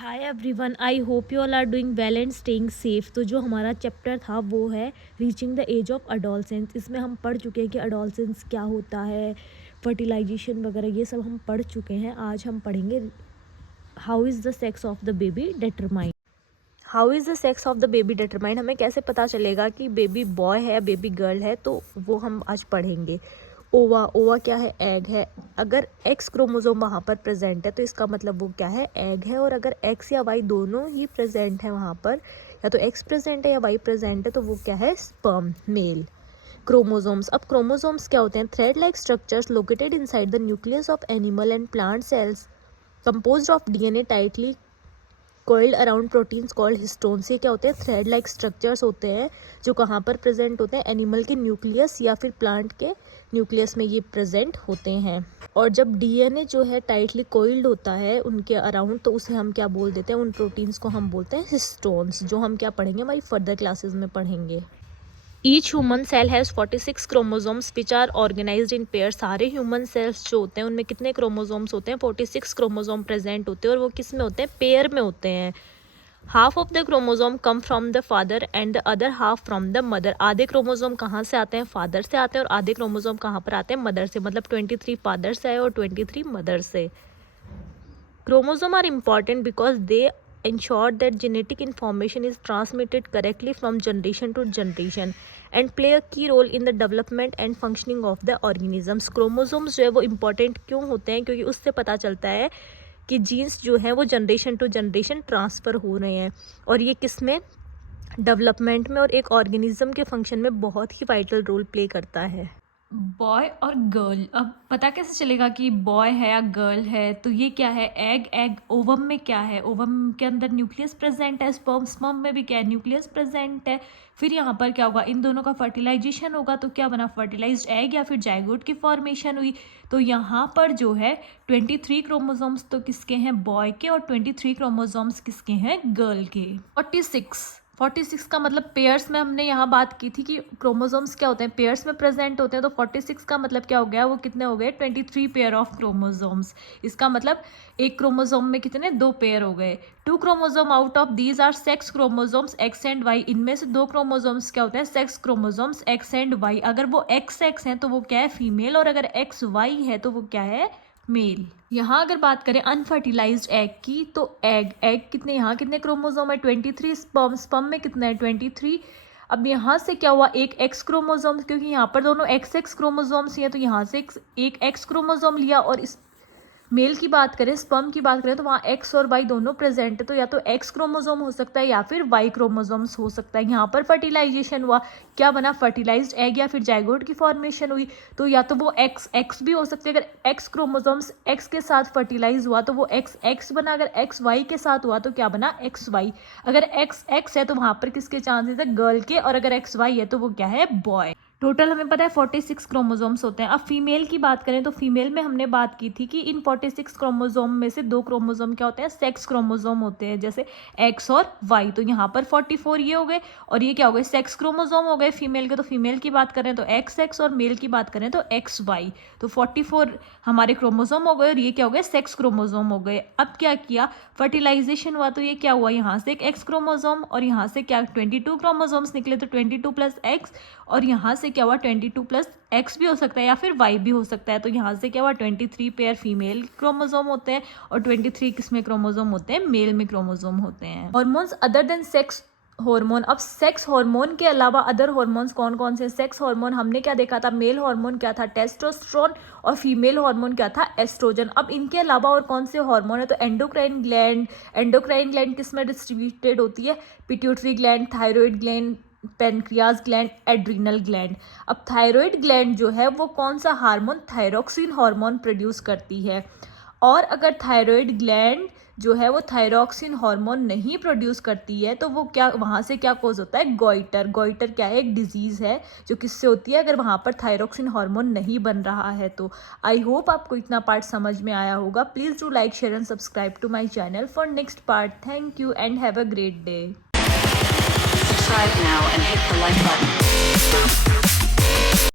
Hi everyone, I hope you all are doing well and staying safe. तो जो हमारा chapter था वो है reaching the age of adolescence. इसमें हम पढ़ चुके हैं कि अडोलसेंस क्या होता है, फर्टिलाइजेशन वगैरह ये सब हम पढ़ चुके हैं। आज हम पढ़ेंगे how is the sex of the baby determined. How is the sex of the baby determined, हमें कैसे पता चलेगा कि बेबी बॉय है बेबी गर्ल है, तो वो हम आज पढ़ेंगे। ओवा, ओवा क्या है? एग है। अगर एक्स क्रोमोसोम वहाँ पर प्रेजेंट है तो इसका मतलब वो क्या है? एग है। और अगर एक्स या वाई दोनों ही प्रेजेंट है वहाँ पर, या तो एक्स प्रेजेंट है या वाई प्रेजेंट है, तो वो क्या है? Sperm, male. क्रोमोसोम्स, अब क्रोमोसोम्स क्या होते हैं? Thread like structures located inside the nucleus of animal and plant cells composed of DNA tightly coiled around proteins called histones. ये क्या होते हैं? थ्रेड लाइक स्ट्रक्चर्स होते हैं जो कहाँ पर प्रेजेंट होते हैं? एनिमल के न्यूक्लियस या फिर प्लांट के न्यूक्लियस में ये प्रेजेंट होते हैं। और जब डीएनए जो है टाइटली कोइल्ड होता है उनके अराउंड, तो उसे हम क्या बोल देते हैं? उन प्रोटीन्स को हम बोलते हैं हिस्टोन्स, जो हम क्या पढ़ेंगे हमारी फर्दर क्लासेस में पढ़ेंगे। Each human cell has 46 chromosomes which are organized in pair. सारे ह्यूमन सेल्स जो होते हैं उनमें कितने क्रोमोसोम्स होते हैं? 46 क्रोमोसोम प्रेजेंट होते हैं, और वो किस में होते हैं? पेयर में होते हैं। Half of the chromosome come from the father and the other half from the mother. आधे क्रोमोसोम कहाँ से आते हैं? फादर से आते हैं। और आधे क्रोमोसोम कहाँ पर आते हैं? मदर से। मतलब 23 फादर से आए और 23 मदर से। Chromosome are important because they ensure that genetic information is transmitted correctly from generation to generation and play a key role in the development and functioning of the organisms। Chromosomes जो है वो important क्यों होते हैं? क्योंकि उससे पता चलता है कि जीन्स जो हैं वो जनरेशन टू जनरेशन ट्रांसफ़र हो रहे हैं, और ये किस में? डेवलपमेंट में, और एक ऑर्गेनिज्म के फंक्शन में बहुत ही वाइटल रोल प्ले करता है। बॉय और गर्ल, अब पता कैसे चलेगा कि बॉय है या गर्ल है? तो ये क्या है? एग। एग ओवम में क्या है? ओवम के अंदर न्यूक्लियस प्रेजेंट है। स्पर्म, स्पर्म में भी क्या है? न्यूक्लियस प्रेजेंट है। फिर यहाँ पर क्या होगा? इन दोनों का फर्टिलाइजेशन होगा, तो क्या बना? फर्टिलाइज्ड एग या फिर जाइगोट की फॉर्मेशन हुई। तो यहाँ पर जो है 23 क्रोमोसोम्स तो किसके हैं? बॉय के, और 23 क्रोमोसोम्स किसके हैं? गर्ल के। 46 का मतलब पेयर्स में हमने यहाँ बात की थी कि क्रोमोसोम्स क्या होते हैं? पेयर्स में प्रेजेंट होते हैं। तो 46 का मतलब क्या हो गया? वो कितने हो गए? 23 पेयर ऑफ क्रोमोसोम्स। इसका मतलब एक क्रोमोसोम में कितने? 2 पेयर हो गए। 2 chromosome out of these are sex chromosomes X and Y. इनमें से 2 क्रोमोसोम्स क्या होते हैं? Sex chromosomes X and Y. अगर वो एक्स एक्स हैं तो वो क्या है? फीमेल। और अगर एक्स वाई है तो वो क्या है? मेल। यहाँ अगर बात करें अनफर्टिलाइज्ड एग की, तो एग कितने? यहाँ कितने क्रोमोसोम है? 23। स्पर्म, स्पर्म में कितना है? 23। अब यहाँ से क्या हुआ? एक एक्स क्रोमोसोम, क्योंकि यहाँ पर दोनों एक्स एक्स क्रोमोसोम्स ही हैं, तो यहाँ से एक एक्स क्रोमोसोम लिया। और इस मेल की बात करें, स्पर्म की बात करें, तो वहाँ एक्स और वाई दोनों प्रेजेंट है, तो या तो एक्स क्रोमोसोम हो सकता है या फिर वाई क्रोमोसोम्स हो सकता है। यहाँ पर फर्टिलाइजेशन हुआ, क्या बना? फर्टिलाइज्ड एग या फिर जाइगोट की फॉर्मेशन हुई, तो या तो वो एक्स भी हो सकते हैं। अगर एक्स क्रोमोसोम्स एक्स के साथ फर्टिलाइज हुआ तो वो एक्स बना। अगर एक्स वाई के साथ हुआ तो क्या बना? X Y. अगर एक्स है तो वहाँ पर किसके चांसेस है? गर्ल के। और अगर एक्स वाई है तो वो क्या है? बॉय। टोटल हमें पता है 46 क्रोमोसोम्स होते हैं। अब फीमेल की बात करें तो फीमेल में हमने बात की थी कि इन 46 क्रोमोसोम में से 2 क्रोमोसोम क्या होते हैं? सेक्स क्रोमोसोम होते हैं, जैसे एक्स और वाई। तो यहाँ पर 44 ये हो गए, और ये क्या हो गए? सेक्स क्रोमोसोम हो गए फीमेल के। तो फीमेल की बात करें तो एक्स, और मेल की बात करें तो एक्स वाई। तो 44 हमारे क्रोमोसोम हो गए, और ये क्या हो गए? सेक्स क्रोमोसोम हो गए। अब क्या किया? फर्टिलाइजेशन हुआ, तो ये क्या हुआ? यहाँ से एक एक्स क्रोमोसोम, और यहाँ से क्या? 22 क्रोमोसोम्स निकले, तो 22 प्लस एक्स। और यहाँ से क्या हुआ? 22 प्लस एक्स भी हो सकता है या फिर वाई भी हो सकता है। तो यहाँ से क्या हुआ? 23 पेयर फीमेल क्रोमोसोम होते हैं, और 23 किसमें क्रोमोसोम होते हैं? मेल में क्रोमोसोम होते हैं। Hormones other than sex hormone. अब सेक्स हार्मोन के अलावा अदर हार्मोन्स कौन कौन से? सेक्स हार्मोन हमने क्या देखा था? मेल हार्मोन क्या था? टेस्टोस्टेरोन। और फीमेल हार्मोन क्या था? एस्ट्रोजन। अब इनके अलावा और कौन से हार्मोन है? तो एंडोक्राइन ग्लैंड। एंडोक्राइन ग्लैंड किस में डिस्ट्रीब्यूटेड होती है? Pituitary gland, thyroid gland, pancreas gland, adrenal gland. अब थायराइड ग्लैंड जो है वो कौन सा हार्मोन? थायरोक्सिन हार्मोन प्रोड्यूस करती है। और अगर थायराइड ग्लैंड जो है वो थायरोक्सिन हार्मोन नहीं प्रोड्यूस करती है, तो वो क्या, वहाँ से क्या कोज होता है? गोइटर। गोइटर क्या है? एक डिजीज़ है जो किससे होती है? अगर वहाँ पर थायरोक्सिन हार्मोन नहीं बन रहा है तो। आई होप आपको इतना पार्ट समझ में आया होगा। Please do like, share and subscribe to my channel for next part. Thank you and have a great day. Subscribe now and hit the like button.